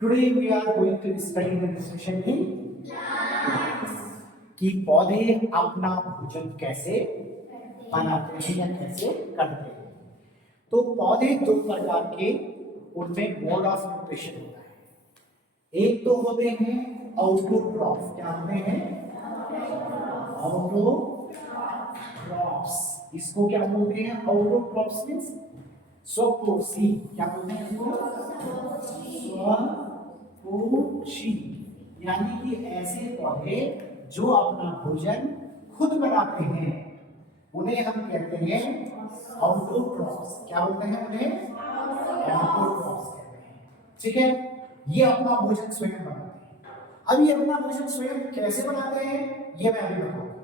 Today we are going to study the discussion in कि पौधे अपना भोजन कैसे बनाते हैं या कैसे करते हैं। तो पौधे दो प्रकार के उनमें मोड ऑफ न्यूट्रिशन होता है। एक तो होते हैं ऑटोट्रॉफ। क्या होते हैं? ऑटोट्रॉफ्स। इसको क्या बोलते हैं? ऑटोट्रॉफ्स मींस स्वपोषी। क्या बोलते हैं इसको? स्वपोषी, यानी कि ऐसे पौधे जो अपना भोजन खुद बनाते हैं उन्हें हम कहते हैं ऑटोट्रॉफ्स। क्या बोलते हैं उन्हें? ऑटोट्रॉफ्स कहते हैं। ठीक है, ये अपना भोजन स्वयं बनाते हैं। अब ये अपना भोजन स्वयं कैसे बनाते हैं ये मैं अभी बताऊंगा,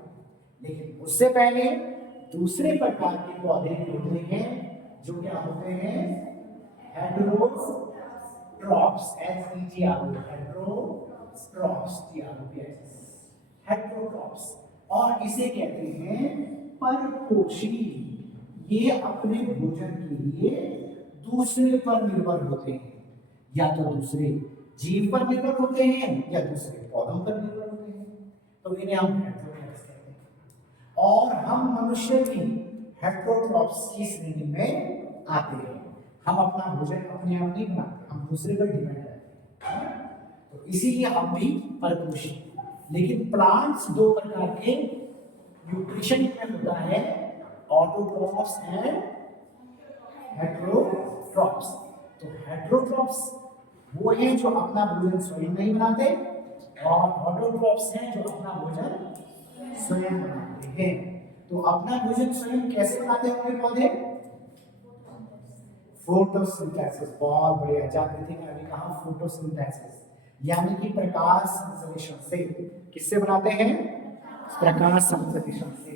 लेकिन उससे पहले दूसरे प्रकार के पौधे होते हैं जो क्या होते हैं? हेटेरोट्रॉफ्स। हेटेरोट्रॉफ्स, और इसे कहते हैं परपोषी। ये अपने भोजन के लिए दूसरे पर निर्भर होते हैं, या तो दूसरे जीव पर निर्भर होते हैं या दूसरे पौधों पर निर्भर होते हैं, तो इन्हें हम हेटेरोट्रॉफ्स कहते हैं। और हम मनुष्य भी हेटेरोट्रॉफ्स की श्रेणी में आते हैं। हम अपना भोजन अपने आप नहीं बनाते, हम दूसरे पर डिपेंड रहते हैं, तो इसीलिए हम भी परपोषी। लेकिन प्लांट्स दो प्रकार के न्यूट्रिशन में होता है, ऑटोट्रॉफ्स एंड हेटेरोट्रॉफ्स। तो हेटेरोट्रॉफ्स वो हैं जो अपना भोजन स्वयं नहीं बनाते, और ऑटोट्रॉफ्स हैं जो अपना भोजन स्वयं बनाते हैं। तो अपना भोजन स्वयं कैसे बनाते होंगे पौधे? फोटोसिंथेसिस। बहुत बढ़िया, जागृति ने अभी कहा फोटोसिंथेसिस, यानी कि प्रकाश संश्लेषण से। किससे बनाते हैं? प्रकाश संश्लेषण से।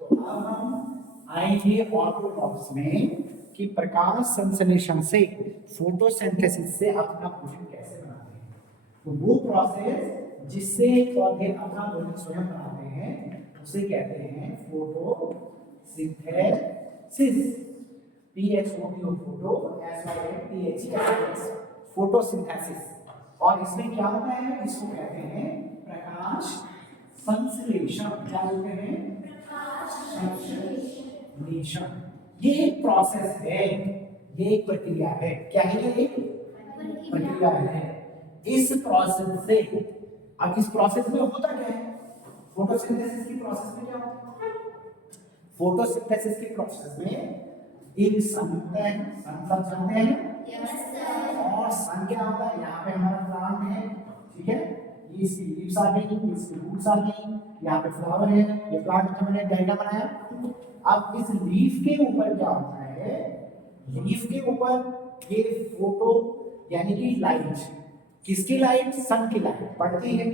तो अब हम आएंगे ऑटोट्रॉफ्स में कि प्रकाश संश्लेषण से, फोटोसिंथेसिस से अपना भोजन कैसे बनाते हैं। तो वो प्रोसेस जिससे पौधे अपना भोजन स्वयं बनाते हैं उसे कहते हैं photosynthesis. PHOTO, photo, SYNTHESIS, photosynthesis. और इसमें क्या होता है? इसको कहते हैं प्रकाश संश्लेषण। क्या बोलते हैं? संश्लेषण। ये एक प्रोसेस है, ये एक प्रक्रिया है। क्या है? ये एक प्रक्रिया है। इस प्रोसेस से, अब इस प्रोसेस में होता क्या है? फोटोसिंथेसिस की प्रोसेस में क्या होता है? फोटोसिंथेसिस की प्रोसेस में एक सन होता है, सन सब जानते हैं। Yes sir. और सन क्या होता है? यहाँ पे हमारा प्लांट है, ठीक है, ये इसकी लीव्स आ गई, इसकी रूट्स आ गई, यहाँ पे फ्लावर है, ये प्लांट का मैंने डायग्राम बनाया। अब इस लीफ के ऊपर क्या होता है? लीफ के ऊपर ये फोटो यानी कि लाइट, किसकी लाइट? सन की लाइट पड़ती है,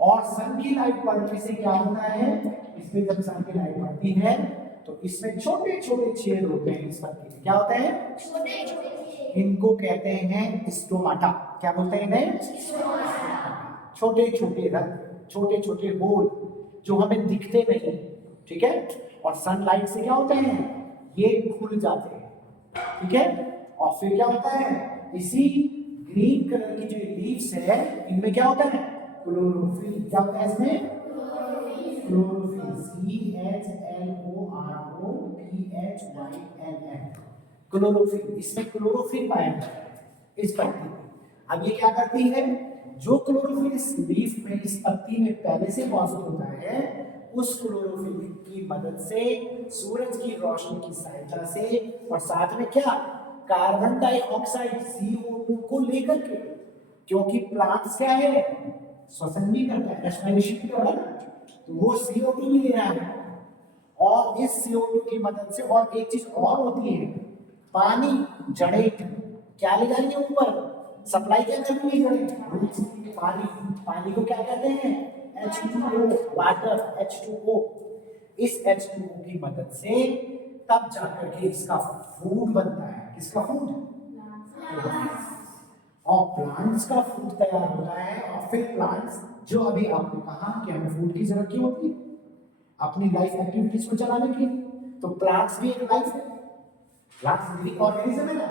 और सन की लाइट पड़ने से क्या होता है? इसमें जब सन की लाइट पड़ती है तो इसमें छोटे छोटे छेद होते हैं। इस पत्ती में क्या होते हैं? छोटे छोटे। इनको कहते हैं स्टोमाटा। क्या बोलते हैं इन्हें? स्टोमाटा। छोटे छोटे रंग, छोटे छोटे होल जो हमें दिखते नहीं, ठीक है, और सनलाइट से क्या होते हैं? ये खुल जाते हैं, ठीक है। और फिर क्या होता है? इसी ग्रीन कलर की जो लीव्स है इनमें क्या होता है? क्लोरोफिल। क्या होता है इसमें? क्लोरोफिल। CHLOROPHYLL, chlorophyll. इसमें क्लोरोफिल पाया जाता है इस पत्ती में। अब ये क्या करती है? जो क्लोरोफिल इस लीफ में, इस पत्ती में पहले से मौजूद होता है, उस क्लोरोफिल की मदद से, सूरज की रोशनी की सहायता से, और साथ में क्या? कार्बन डाइऑक्साइड CO2 को लेकर के, क्योंकि प्लांट्स क्या है? श्वसन भी करता है, रेस्पिरेशन भी कर रहा है, तो वो CO2 भी ले रहा है। और इस CO2 की मदद से, और एक चीज और होती है, पानी, जड़ें क्या ले जाएंगे ऊपर? सप्लाई क्या करेंगे जड़ें? पानी। पानी को क्या कहते हैं? H2O, water, H2O। इस H2O की मदद से तब जाकर के इसका फूड बनता है। किसका फूड? और प्लांट्स का फूड तैयार होता है। और फिर प्लांट्स, जो अभी आपने कहा कि हमें फूड की जरूरत क्यों होती है? अपनी लाइफ एक्टिविटीज को चलाने के लिए। तो प्लांट्स भी एक लाइफ है, प्लांट्स लिविंग ऑर्गेनिज्म है ना।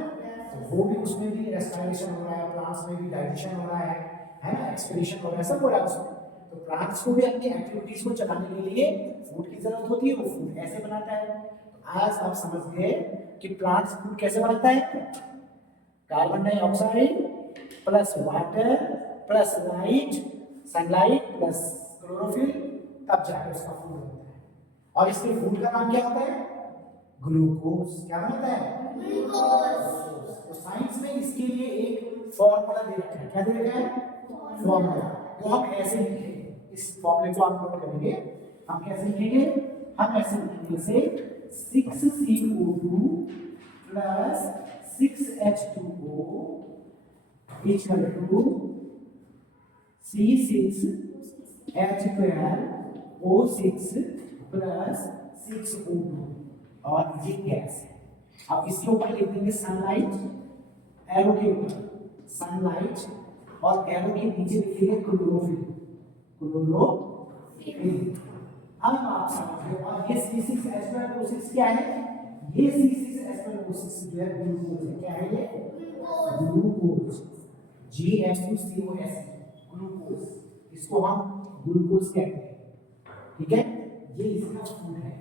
तो वो भी उसमें भी रेस्पिरेशन हो रहा है, प्लांट्स में भी डाइजेशन हो रहा है ना, एक्सक्रीशन हो रहा है, सब हो रहा है उसमें। तो प्लांट्स को भी अपनी एक्टिविटीज को चलाने के लिए फूड की जरूरत होती है, वो फूड ऐसे बनाता है। तो आज आप समझ गए कि प्लांट्स फूड कैसे बनाता है। Carbon dioxide plus water plus light, sunlight plus chlorophyll, तब जाकर उसका फूड बनता है। और इसके फूड का नाम क्या होता है, ग्लूकोज। क्या बनता है, ग्लूकोज। तो साइंस में इसके लिए एक फॉर्मूला दे रखा है। क्या दे रखा है, फॉर्मूला, जो हम ऐसे लिखेंगे। इस फॉर्मूले को आप नोट करेंगे। हम कैसे लिखेंगे, हम ऐसे लिखेंगे, जैसे 6CO2 plus 6H2O equal to C6H12O6 plus 6O2, और ये गैस है। अब इसके ऊपर लिख देंगे सनलाइट, एरो के ऊपर सनलाइट, और एरो के नीचे लिखेंगे क्लोरोफिल, क्लोरोफिल। अब आप समझ गए। और ये C6H12O6 क्या है, ये C6H12O6 जो है ग्लूकोज है। क्या है ये, ग्लूकोज, G2COS, ग्लूकोज। इसको हम ग्लूकोज कहते हैं, ठीक है। ये इसका फूड है।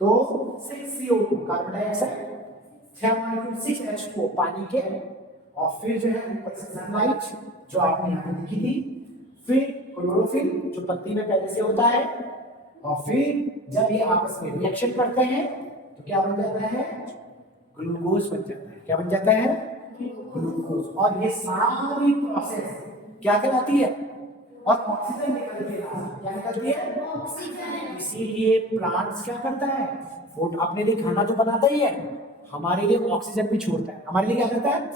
तो 6CO2 कार्बन डाइऑक्साइड, 6H2O पानी के, और फिर जो है ऊपर से सनलाइट जो आपने यहाँ पे लिखी थी, फिर क्लोरोफिल जो पत्ती में पहले से होता है, और फिर जब ये आपस में रिएक्शन करते हैं तो क्या बन जाता है, ग्लूकोज बन जाता है। क्या बन जाता है, ग्लूकोज। और ये सारी प्रोसेस क्या कहलाती है, और ऑक्सीजन निकलती है। क्या निकलती है, ऑक्सीजन। इसीलिए प्लांट्स क्या करता है, फूड अपने लिए खाना तो बनाता ही है, हमारे लिए ऑक्सीजन भी छोड़ता है। हमारे लिए क्या करता है,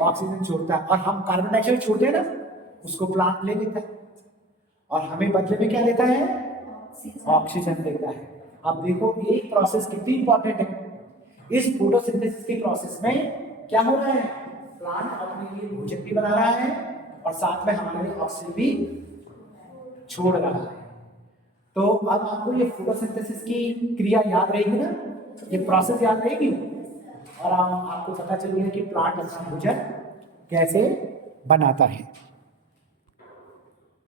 ऑक्सीजन छोड़ता है। और हम कार्बन डाइऑक्साइड छोड़ते हैं ना, उसको प्लांट ले लेता है, और हमें बदले में क्या देता है, ऑक्सीजन देता है। अब देखो एक प्रोसेस कितनी इंपॉर्टेंट है। इस फोटोसिंथेसिस के प्रोसेस में क्या हो रहा है, प्लांट अपने लिए भोजन भी बना रहा है, और साथ में हमारे लिए ऑक्सीजन भी छोड़ रहा है। तो अब आपको ये फोटोसिंथेसिस की क्रिया याद रहेगी ना, ये प्रोसेस याद रहेगी, और आपको पता चल गया कि प्लांट अपना भोजन कैसे बनाता है।